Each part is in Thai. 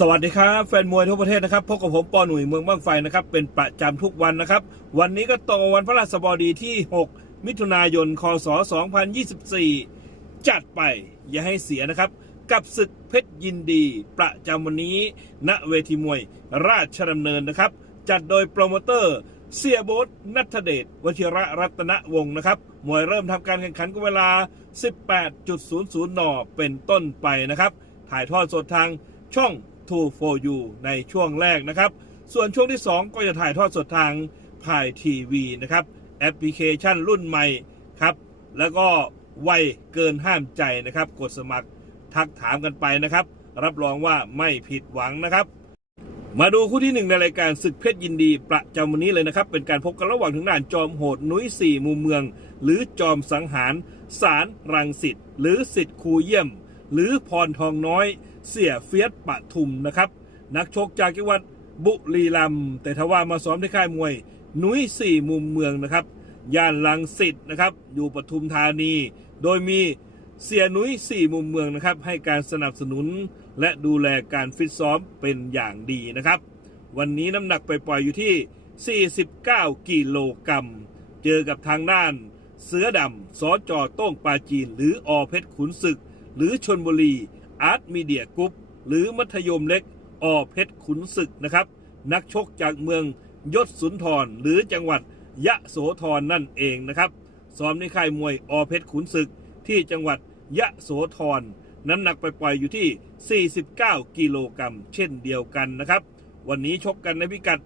สวัสดีครับ แฟนมวยทั่วประเทศนะครับพบกับผมปอหนุ่ยเมืองบ้างไฟนะครับ เป็นประจำทุกวันนะครับ วันนี้ก็ตรงวันพระราชบดีที่ 6 มิถุนายนคศ2024 จัดไปอย่าให้เสียนะครับ กับศึกเพชรยินดี ประจำวันนี้ ณเวทีมวยราชดำเนินนะครับ จัดโดยโปรโมเตอร์ เสียโบ๊ทนัทเดชวชิระรัตนวงศ์นะครับมวยเริ่มทำการแข่งขันก็เวลา 18.00 น เป็นต้นไปนะครับ ถ่ายทอดสดทางช่อง 2 for you ในช่วงแรกนะครับ ส่วนช่วงที่ 2 ก็จะถ่ายทอดสดทางพายทีวีนะครับ แอปพลิเคชันรุ่นใหม่ครับ แล้วก็ไวเกินห้ามใจนะครับ กดสมัครทักถามกันไปนะครับ รับรองว่าไม่ผิดหวังนะครับ มาดูคู่ที่หนึ่งในรายการศึกเพชรยินดีประจำวันนี้เลยนะครับ เป็นการพบกันระหว่างทางด้านจอมโหดนุ้ยสี่มุมเมือง หรือจอมสังหารสารรังสิตหรือสิทธิ์คูเยี่ยม หรือพรทองน้อย เสียเฟียสปทุมนะครับ นักชกจากจังหวัดบุรีรัมย์แต่ทว่ามาซ้อมที่ค่ายมวยนุ้ยสี่มุมเมืองนะครับย่านลังสิตนะครับ อยู่ปทุมธานี โดยมีเสียนุ้ยสี่มุมเมืองนะครับ ให้การสนับสนุนและดูแลการฟิตซ้อมเป็นอย่างดีนะครับ วันนี้น้ำหนักไปปล่อยอยู่ที่ 49 กิโลกรัม เจอกับทางด้าน เสือดำสอจอโต้งปาจีน หรืออเพชรขุนศึก หรือชนบุรี อาร์ตมีเดียกรุ๊ปหรือมัธยมเล็กอเพชรขุนศึกนะครับ นักชกจากเมืองยศสุนทรหรือจังหวัดยะโสธรนั่นเองนะครับซ้อมในค่ายมวยอเพชรขุนศึกที่จังหวัดยะโสธรน้ำหนักไปปล่อยอยู่ที่ 49 กิโลกรัมเช่นเดียวกันนะครับ วันนี้ชกกันในพิกัด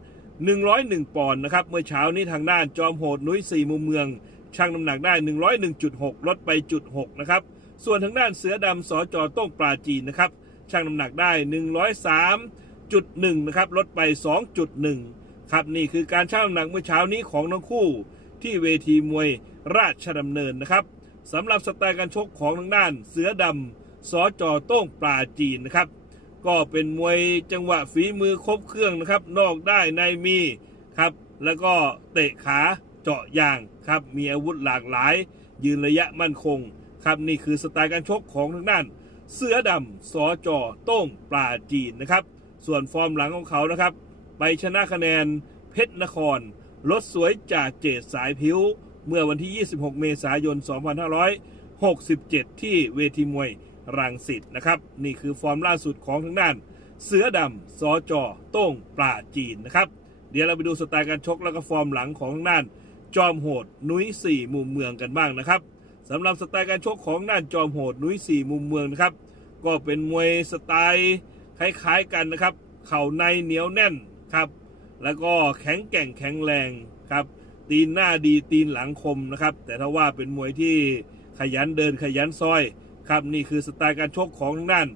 101 ปอนด์นะครับ เมื่อเช้านี้ทางด้านจอมโหดนุ้ยสี่มุมเมือง ชั่งน้ำหนักได้ 101.6 ลดไปจุด6นะครับ ส่วนทางด้านเสือดำสอจอโต้งปลาจีนนะครับชั่งน้ำหนักได้ 103.1 นะครับ ลดไป 2.1 ครับนี่คือการชั่งน้ำหนักเมื่อเช้านี้ของทั้งคู่ ที่เวทีมวยราชดำเนินนะครับสำหรับสไตล์การชกของทางด้าน เสือดำสอจอโต้งปลาจีนนะครับ ก็เป็นมวยจังหวะฝีมือครบเครื่องนะครับ นอกได้ในมีครับ แล้วก็เตะขาเจาะยางครับ มีอาวุธหลากหลาย ยืนระยะมั่นคง ครับนี่คือสไตล์การชกของทางด้าน เสือดำสอจอโต้งปลาจีนนะครับ ส่วนฟอร์มหลังของเขานะครับ ไปชนะคะแนนเพชรนครรถสวยจากเจดสายผิว เมื่อวันที่ 26 เมษายน 2567 ที่เวทีมวยรังสิตนะครับ นี่คือฟอร์มล่าสุดของทางด้าน เสือดำสอจอโต้งปลาจีนนะครับ เดี๋ยวเราไปดูสไตล์การชกแล้วก็ฟอร์มหลังของทางด้าน จอมโหดนุ้ยสี่มุมเมืองกันบ้างนะครับ สำหรับสไตล์การชกของด้านจอมโหดนุ้ยสี่มุมเมืองนะครับ ก็เป็นมวยสไตล์คล้ายๆกันนะครับ เข่าในเหนียวแน่นครับ แล้วก็แข็งแกร่งแข็งแรงครับ ตีนหน้าดีตีนหลังคมนะครับ แต่ถ้าว่าเป็นมวยที่ขยันเดินขยันซอยครับนี่คือสไตล์การชกของทางด้าน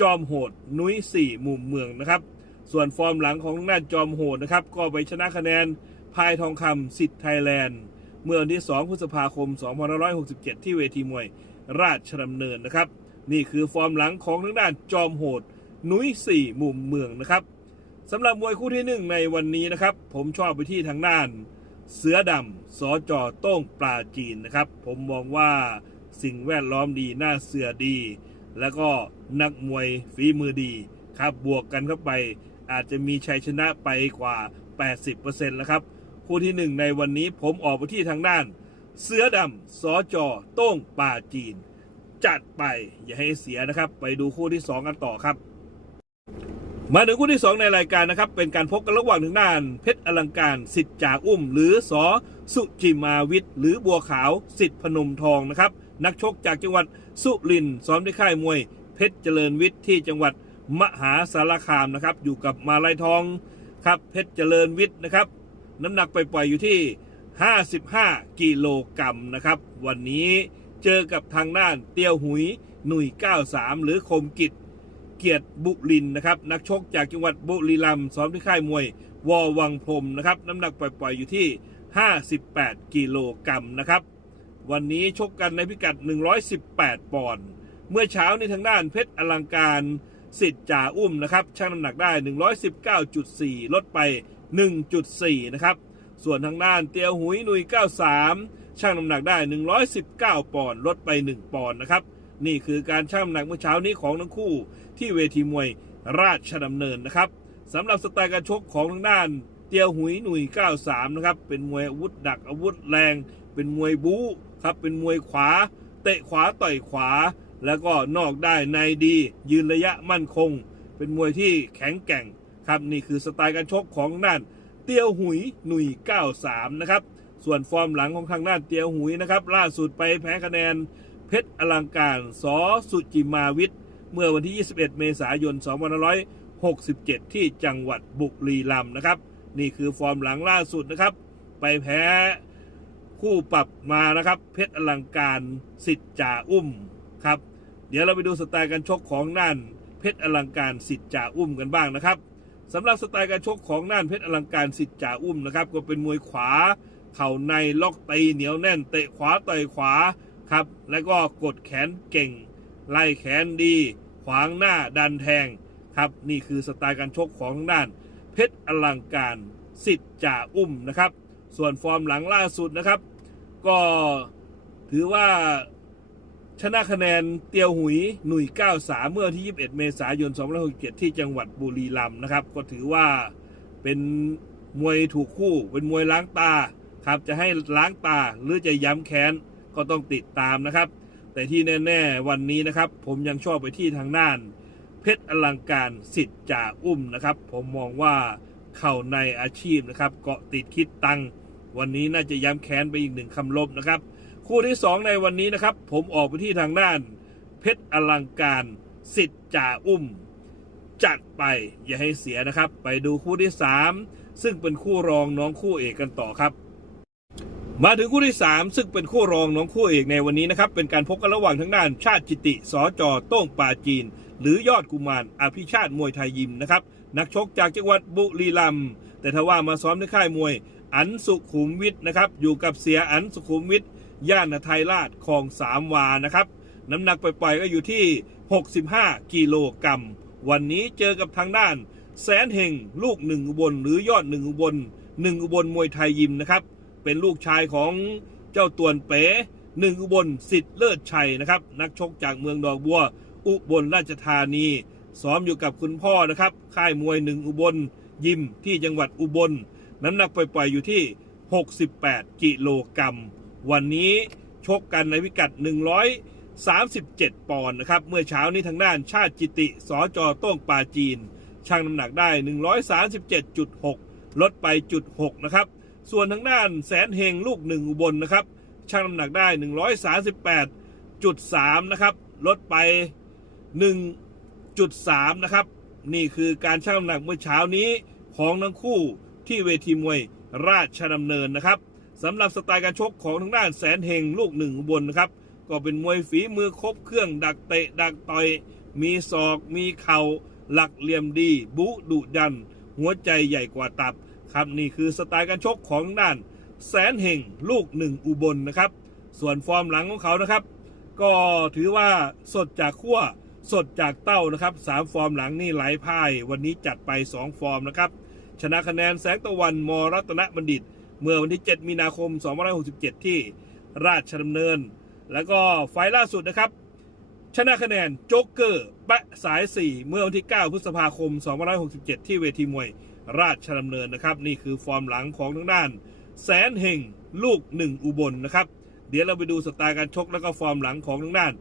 จอมโหดนุ้ยสี่มุมเมืองนะครับ ส่วนฟอร์มหลังของทางด้านจอมโหดนะครับ ก็ไปชนะคะแนนพายทองคำสิทธิ์ไทยแลนด์ เมื่อวันที่ 2 พฤษภาคม 2567 ที่เวทีมวยราชดำเนินนะครับ นี่คือฟอร์มหลังของทางด้านจอมโหดนุ้ยสี่มุมเมืองนะครับสำหรับมวยคู่ที่หนึ่งในวันนี้นะครับ ผมชอบไปที่ทางด้าน เสือดำสอจอโต้งปลาจีนนะครับ ผมมองว่าสิ่งแวดล้อมดีหน้าเสือดี แล้วก็นักมวยฝีมือดีครับบวกกันเข้าไปอาจจะมีชัยชนะไปกว่า 80%แล้วครับ คู่ที่หนึ่งในวันนี้ผมออกไปที่ทางด้าน เสือดำสอจอโต้งปลาจีน จัดไปอย่าให้เสียนะครับ ไปดูคู่ที่2กันต่อครับ มาถึงคู่ที่2ในรายการนะครับ เป็นการพบกันระหว่างทางด้าน เพชรอลังการสิทธิ์จ่าอุ้ม หรือสอสุจิมาวิทย์หรือบัวขาวสิทธิ์พนมทองนะครับ นักชกจากจังหวัดสุรินทร์ซ้อมที่ค่ายมวย เพชรเจริญวิทย์ที่จังหวัดมหาสารคามนะครับ อยู่กับมาลายทองครับเพชรเจริญวิทย์นะครับ น้ำหนักไปปล่อยอยู่ที่ 55 กิโลกรัมนะครับ วันนี้เจอกับทางด้านเตียวหุยหนุ่ย 93 หรือคมกิจเกียรติบุรินนะครับ นักชกจากจังหวัดบุรีรัมย์ซ้อมที่ค่ายมวย วอวังพรมนะครับ น้ำหนักปล่อยๆอยู่ที่ 58 กิโลกรัมนะครับ วันนี้ชกกันในพิกัด 118 ปอนด์เมื่อเช้าในทางด้านเพชรอลังการสิทธิ์จ่าอุ้มนะครับชั่งน้ำหนักได้ 119.4 ลดไป 1.4 นะครับ ส่วนทางด้านเตียวหุยหนุย 93ชั่งน้ำหนักได้ 119 ปอนด์ลดไป 1 ปอนด์นะครับ นี่คือการชั่งน้ำหนักเมื่อเช้านี้ของทั้งคู่ที่เวทีมวยราชดำเนินนะครับสำหรับสไตล์การชกของทางด้านเตียวหุยหนุ่ย 93 นะครับ เป็นมวยอาวุธดักอาวุธแรง เป็นมวยบู๊ครับ เป็นมวยขวา เตะขวาต่อยขวา แล้วก็นอกได้ในดี ยืนระยะมั่นคง เป็นมวยที่แข็งแกร่ง ครับนี่คือสไตล์การชกของทางด้านเตียวหุยหนุ่ย 93 นะครับ ส่วนฟอร์มหลังของทางด้านเตียวหุยนะครับ ล่าสุดไปแพ้คะแนน เพชรอลังการสอสุจิมาวิทย์ เมื่อวันที่ 21 เมษายน 2567 ที่จังหวัดบุรีรัมย์นะครับ นี่คือฟอร์มหลังล่าสุดนะครับ ไปแพ้คู่ปรับมานะครับ เพชรอลังการสิทธิ์จ่าอุ้มครับ เดี๋ยวเราไปดูสไตล์การชกของนั่นเพชรอลังการสิทธิ์จ่าอุ้มกันบ้างนะครับ สำหรับสไตล์การชกของน่านเพชรอลังการสิทธิ์จ่าอุ้มนะครับก็เป็นมวยขวา เข่าในล็อกตีเหนียวแน่น เตะขวาต่อยขวาครับแล้วก็กดแขนเก่ง ไล่แขนดี ขวางหน้าดันแทงครับนี่คือสไตล์การชกของทางด้าน เพชรอลังการสิทธิ์จ่าอุ้มนะครับ ส่วนฟอร์มหลังล่าสุดนะครับ ก็ถือว่า ชนะคะแนนเตียวหุยหนุ่ย 93 เมื่อที่ 21 เมษายน 2567 ที่จังหวัดบุรีรัมย์นะครับ ก็ถือว่าเป็นมวยถูกคู่ เป็นมวยล้างตาครับ จะให้ล้างตาหรือจะย้ำแค้นก็ต้องติดตามนะครับ แต่ที่แน่ ๆ วันนี้นะครับ ผมยังชอบไปที่ทางด้าน เพชรอลังการสิทธิ์จ่าอุ้มนะครับ ผมมองว่าเข่าในอาชีพนะครับ เกาะติดคิดตัง วันนี้น่าจะย้ำแค้นไปอีกหนึ่งคำลบนะครับ คู่ที่สองในวันนี้นะครับ ผมออกไปที่ทางด้าน เพชรอลังการสิทธิ์จ่าอุ้ม จัดไปอย่าให้เสียนะครับ ไปดูคู่ที่สามซึ่งเป็นคู่รองน้องคู่เอกกันต่อครับ มาถึงคู่ที่ 3 ซึ่งเป็นคู่รองน้องคู่เอกในวันนี้นะครับ เป็นการพบกันระหว่างทั้งด้าน ชาติจิติสอจอโต้งปาจีน หรือยอดกุมารอภิชาติมวยไทยยิมนะครับนักชกจากจังหวัดบุรีรัมย์แต่ทว่ามาซ้อมในค่ายมวย อันสุขุมวิทนะครับอยู่กับเสียอันสุขุมวิทย่ ย่านไทยราชคลองสามวานะครับ น้ำหนักปล่อยๆก็อยู่ที่ 65 กิโลกรัม วันนี้เจอกับทางด้านแสนเฮงลูกหนึ่งอุบลหรือยอดหนึ่งอุบลหนึ่งอุบลมวยไทยยิมนะครับ เป็นลูกชายของเจ้าตวนเป๋หนึ่งอุบลสิทธิ์เลิศชัยนะครับ นักชกจากเมืองดอกบัว อุบลราชธานีซ้อมอยู่กับคุณพ่อนะครับ ค่ายมวยหนึ่งอุบลยิมที่จังหวัดอุบล น้ำหนักปล่อยๆอยู่ที่ 68 กิโลกรัม วันนี้ชกกันในพิกัด 137 ปอนด์นะครับ เมื่อเช้านี้ทางด้านชาติจิติสอจอต้งปาจีนชั่งน้ำหนักได้ 137.6 ลดไปจุด6นะครับ ส่วนทางด้านแสนเฮงลูกหนึ่งอุบลนะครับชั่งน้ำหนักได้ 138.3 นะครับ ลดไป 1.3 นะครับ นี่คือการชั่งน้ำหนักเมื่อเช้านี้ของทั้งคู่ที่เวทีมวยราชดำเนินนะครับ สำหรับสไตล์การชกของทางด้านแสนเฮงลูกหนึ่งอุบลนะครับ ก็เป็นมวยฝีมือครบเครื่องดักเตะดักต่อย มีศอก มีเข่า หลักเหลี่ยมดี บุดุดัน หัวใจใหญ่กว่าตับ ครับนี่คือสไตล์การชกของทางด้าน แสนเฮงลูกหนึ่งอุบลนะครับ ส่วนฟอร์มหลังของเขานะครับ ก็ถือว่าสดจากขั้วสดจากเต้านะครับสามฟอร์มหลังนี่ไหลพ่าย วันนี้จัดไป 2 ฟอร์มนะครับชนะคะแนนแสงตะวันมรัตนบัณฑิต เมื่อวันที่ 7 มีนาคม 2567 ที่ราชดำเนิน แล้วก็ไฟล์ล่าสุดนะครับ ชนะคะแนนโจ๊กเกอร์แปะสาย 4 เมื่อวันที่ 9 พฤษภาคม 2567 ที่เวทีมวยราชดำเนินนะครับ นี่คือฟอร์มหลังของทางด้าน แสนเฮงลูกหนึ่งอุบลนะครับ เดี๋ยวเราไปดูสไตล์การชกแล้วก็ฟอร์มหลังของทางด้าน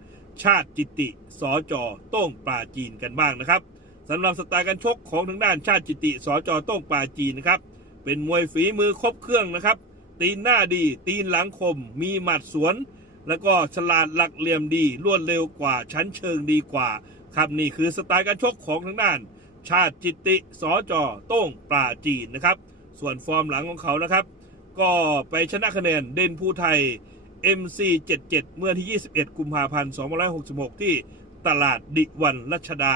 ชาติจิติสอจอโต้งปลาจีนกันบ้างนะครับสำหรับสไตล์การชกของทางด้านชาติจิติสอจอโต้งปลาจีนนะครับ เป็นมวยฝีมือครบเครื่องนะครับ ตีนหน้าดี ตีนหลังคม มีหมัดสวน แล้วก็ฉลาดหลักเหลี่ยมดี รวดเร็วกว่า ชั้นเชิงดีกว่า ครับนี่คือสไตล์การชกของทางด้าน ชาติจิติสอจอโต้งปลาจีนนะครับ ส่วนฟอร์มหลังของเขานะครับ ก็ไปชนะคะแนนเด่นภูไทย MC77 เมื่อที่ 21 กุมภาพันธ์ 2566 ที่ตลาดดิวันรัชดา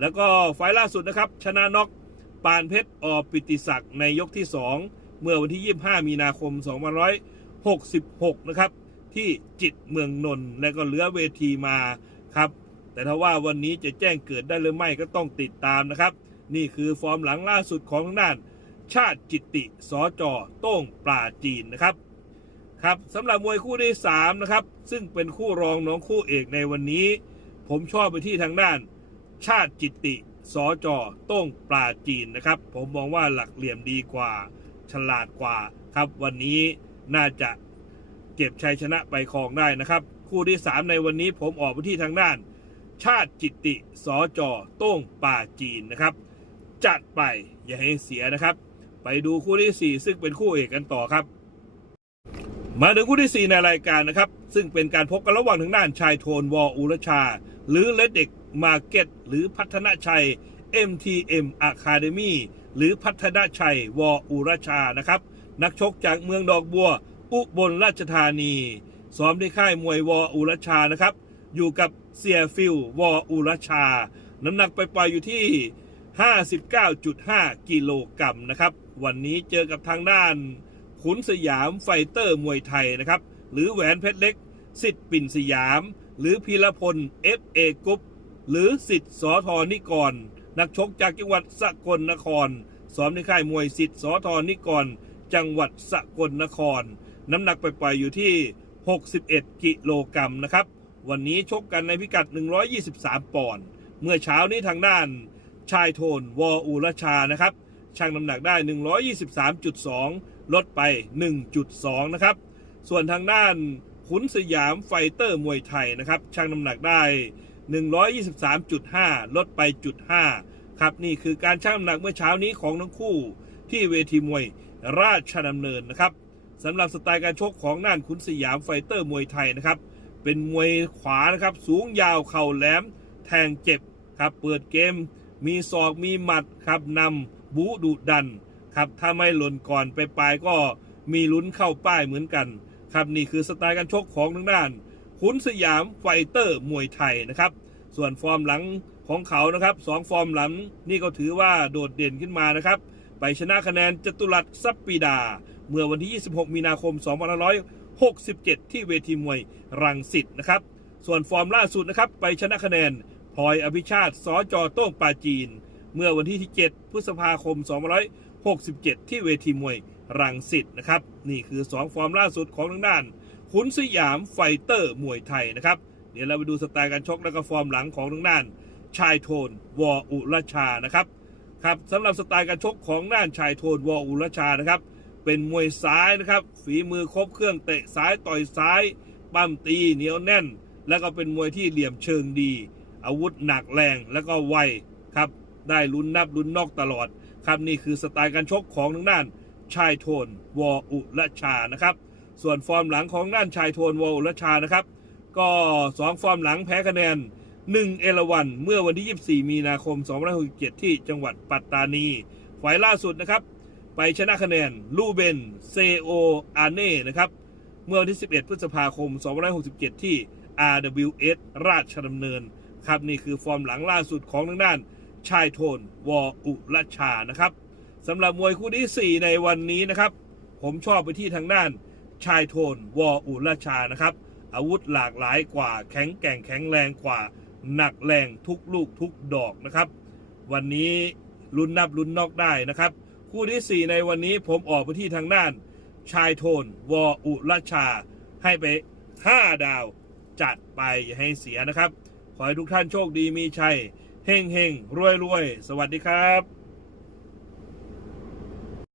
แล้วก็ไฟล์ล่าสุดนะครับ ชนะน็อก ปานเพชรอปิติศักดิ์ในยกที่ 2 เมื่อวันที่ 25 มีนาคม 2566 นะครับ ที่จิตเมืองนนท์และก็เหลือเวทีมาครับ แต่ถ้าว่าวันนี้จะแจ้งเกิดได้หรือไม่ก็ต้องติดตามนะครับ นี่คือฟอร์มหลังล่าสุดของทางด้าน ชาติจิตติสอจอโต้งปลาจีนนะครับครับสำหรับมวยคู่ที่3นะครับซึ่งเป็นคู่รองน้องคู่เอกในวันนี้ ผมชอบไปที่ทางด้าน ชาติจิตติ สอจอต้งปลาจีนนะครับ ผมมองว่าหลักเหลี่ยมดีกว่า ฉลาดกว่าครับ วันนี้น่าจะเก็บชัยชนะไปครองได้นะครับ คู่ที่ 3 ในวันนี้ผมออกไปที่ทางด้าน ชาติจิตติสอจอต้งปลาจีนนะครับ จัดไปอย่าให้เสียนะครับ ไปดูคู่ที่ 4 ซึ่งเป็นคู่เอกกันต่อครับ มาถึงคู่ที่ 4 ในรายการนะครับ ซึ่งเป็นการพบกันระหว่างทางด้านชายโทนวออุรชา หรือเลดเด็ก มาเก็ตหรือพัฒนาชัย MTM Academy หรือพัฒนาชัยวออุรชานะครับ นักชกจากเมืองดอกบัว อุบลราชธานีซ้อมที่ค่ายมวยวออุรชานะครับ อยู่กับเสียฟิลวออุรชา น้ำหนักไปปล่อยอยู่ที่ 59.5 กิโลกรัมนะครับ วันนี้เจอกับทางด้าน ขุนสยามไฟเตอร์มวยไทยนะครับ หรือแหวนเพชรเล็ก สิทธิ์ปิ่นสยาม หรือพีรพล FA กรุ๊ป หรือสิทธิ์สอทอนิกร นักชกจากจังหวัดสกลนครซ้อมในค่ายมวยสิทธิ์สอทอนิกร จังหวัดสกลนคร น้ำหนักไปปอยอยู่ที่ 61 กิโลกรัมนะครับ วันนี้ชกกันในพิกัด 123 ปอนด์เมื่อเช้านี้ทางด้านชายโทนวออุรชานะครับชั่งน้ำหนักได้ 123.2 ลดไป 1.2 นะครับ ส่วนทางด้านขุนสยามไฟเตอร์มวยไทยนะครับชั่งน้ำหนักได้ 123.5 ลดไปจุด5ครับนี่คือการชั่งน้ำหนักเมื่อเช้านี้ของทั้งคู่ที่เวทีมวยราชดำเนินนะครับสำหรับสไตล์การชกของน่านขุนสยามไฟเตอร์มวยไทยนะครับ เป็นมวยขวานะครับ สูงยาวเข่าแหลม แทงเจ็บครับ เปิดเกม มีศอกมีหมัดครับนำบูดุดันครับถ้าไม่หล่นก่อนไปปลายก็มีลุ้นเข้าป้ายเหมือนกัน ครับนี่คือสไตล์การชกของทางด้าน ขุนสยามไฟเตอร์มวยไทยนะครับ ส่วนฟอร์มหลังของเขานะครับสองฟอร์มหลังนี่ก็ถือว่าโดดเด่นขึ้นมานะครับ ไปชนะคะแนนจตุรัสซัปปีดา เมื่อวันที่ 26 มีนาคม 2567 ที่เวทีมวยรังสิตนะครับ ส่วนฟอร์มล่าสุดนะครับ ไปชนะคะแนนพลอยอภิชาติสอจอโต้งปาจีน เมื่อวันที่ 7 พฤษภาคม 2567 ที่เวทีมวยรังสิตนะครับ นี่คือ 2 ฟอร์มล่าสุดของทางด้าน ขุนสยามไฟเตอร์มวยไทยนะครับ เดี๋ยวเราไปดูสไตล์การชกและก็ฟอร์มหลังของทางด้าน ชายโทนวออุรชานะครับครับสำหรับสไตล์การชกของด้านชายโทนวออุรชานะครับ เป็นมวยซ้ายนะครับ ฝีมือครบเครื่องเตะซ้ายต่อยซ้ายปั้มตีเหนียวแน่น แล้วก็เป็นมวยที่เหลี่ยมเชิงดี อาวุธหนักแรงแล้วก็ไวครับได้ลุ้นนับลุ้นนอกตลอด ครับนี่คือสไตล์การชกของทางด้านชายโทนวออุรชานะครับ ส่วนฟอร์มหลังของด้านชายโทนวออุรชานะครับ ก็สองฟอร์มหลังแพ้คะแนน 1 เอราวันเมื่อวันที่ 24 มีนาคม 2567 ที่จังหวัดปัตตานีฝ่ายล่าสุดนะครับ ไปชนะคะแนนลูเบนเซโออาเน่นะครับเมื่อวันที่ 11 พฤษภาคม 2567 ที่ RWS ราชดำเนินครับนี่คือฟอร์มหลังล่าสุดของทางด้านชายโทนวออุรชานะครับสำหรับมวยคู่ที่ 4 ในวันนี้นะครับ ผมชอบไปที่ทางด้าน ชายโทน วออุรชานะครับ อาวุธหลากหลายกว่าแข็งแกร่งแข็งแรงกว่า หนักแรงทุกลูกทุกดอกนะครับ วันนี้ลุ้นนับลุ้นนอกได้นะครับ คู่ที่ 4 ในวันนี้ผมออกไปที่ทางด้าน ชายโทน วออุรชา ให้ไป 5 ดาวจัดไปอย่าให้เสียนะครับ ขอให้ทุกท่านโชคดีมีชัยเฮงเฮงรวยรวยสวัสดีครับ